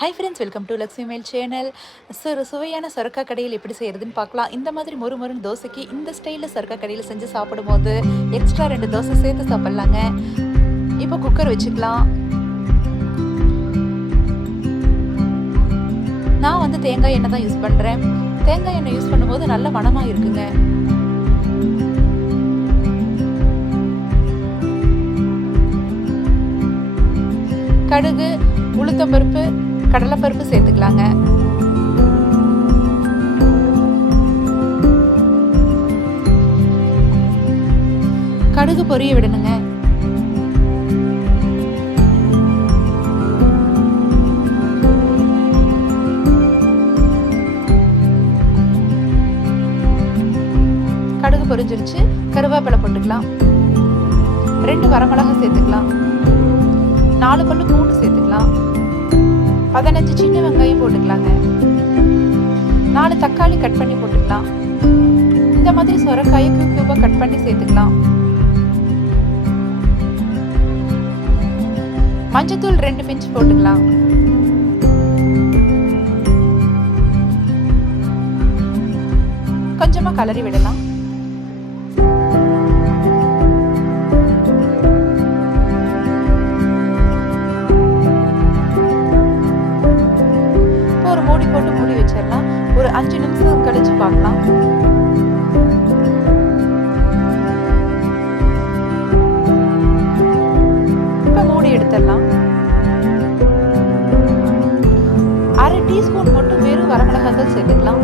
Hi friends, welcome to Lakshmi மேல் channel. சுவையான சொரக்காய் கடையில் எப்படி செய்கிறதுன்னு பார்க்கலாம். இந்த மாதிரி மொறுமொறுன்னு தோசைக்கு இந்த ஸ்டைலில் சொரக்காய் கடையில் செஞ்சு சாப்பிடும்போது எக்ஸ்ட்ரா 2 தோசை சேர்த்து சாப்பிட்லாங்க. இப்போ குக்கர் வச்சுக்கலாம். நான் வந்து தேங்காய் எண்ணெய் தான் யூஸ் பண்ணுறேன். தேங்காய் எண்ணெய் யூஸ் பண்ணும்போது நல்ல மணமாக இருக்குங்க. கடுகு, உளுத்தம்பருப்பு, கடலைப்பருப்பு சேர்த்துக்கலாங்க. கடுகு பொரிய விடணுங்க. கடுகு பொரிஞ்சிருச்சு. கருவேப்பிலை போட்டுக்கலாம். 2 வரமிளகாய் சேர்த்துக்கலாம். 4 பல்லு பூண்டு சேர்த்துக்கலாம். 15 சின்ன வெங்காயம் போட்டுக்கலாங்க. 4 தக்காளி கட் பண்ணி போட்டுக்கலாம். இந்த மாதிரி சொரக்காயை கியூபா கட் பண்ணி சேர்த்துக்கலாம். மஞ்சத்தூள் 2 பிஞ்ச் போட்டுக்கலாம். கொஞ்சமா கலரி விடலாம். போட்டு மூடி வச்சிடலாம். ஒரு 5 நிமிஷம் கழிச்சு பார்க்கலாம். இப்ப மூடி எடுத்துடலாம். 1/2 டீஸ்பூன் மட்டும் வெறும் வரமிளகாய் சேர்த்துக்கலாம்.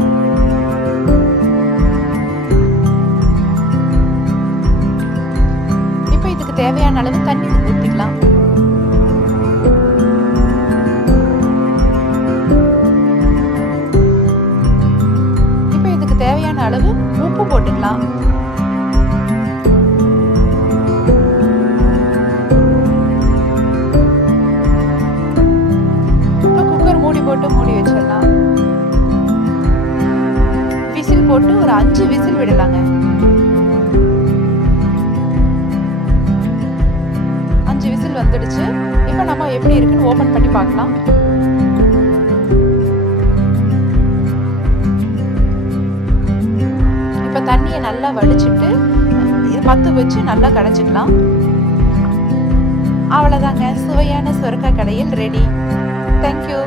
இப்ப இதுக்கு தேவையான அளவு தண்ணி ஊற்றிக்கலாம். தேவையான அளவு உப்பு போட்டுக்கலாம். இப்ப குக்கர் மூடி போட்டு மூடி வச்சிடலாம். விசில் போட்டு ஒரு 5 விசில் விடலாங்க. 5 விசில் வந்துடுச்சு. இப்ப நம்ம எப்படி இருக்குன்னு ஓபன் பண்ணி பார்க்கலாம். தண்ணியை நல்லா வடிச்சிட்டு மத்து வச்சு நல்லா கடைஞ்சிக்கலாம். அவ்வளோதாங்க, சுவையான சொரக்காய் கடையில் ரெடி. தேங்க்யூ.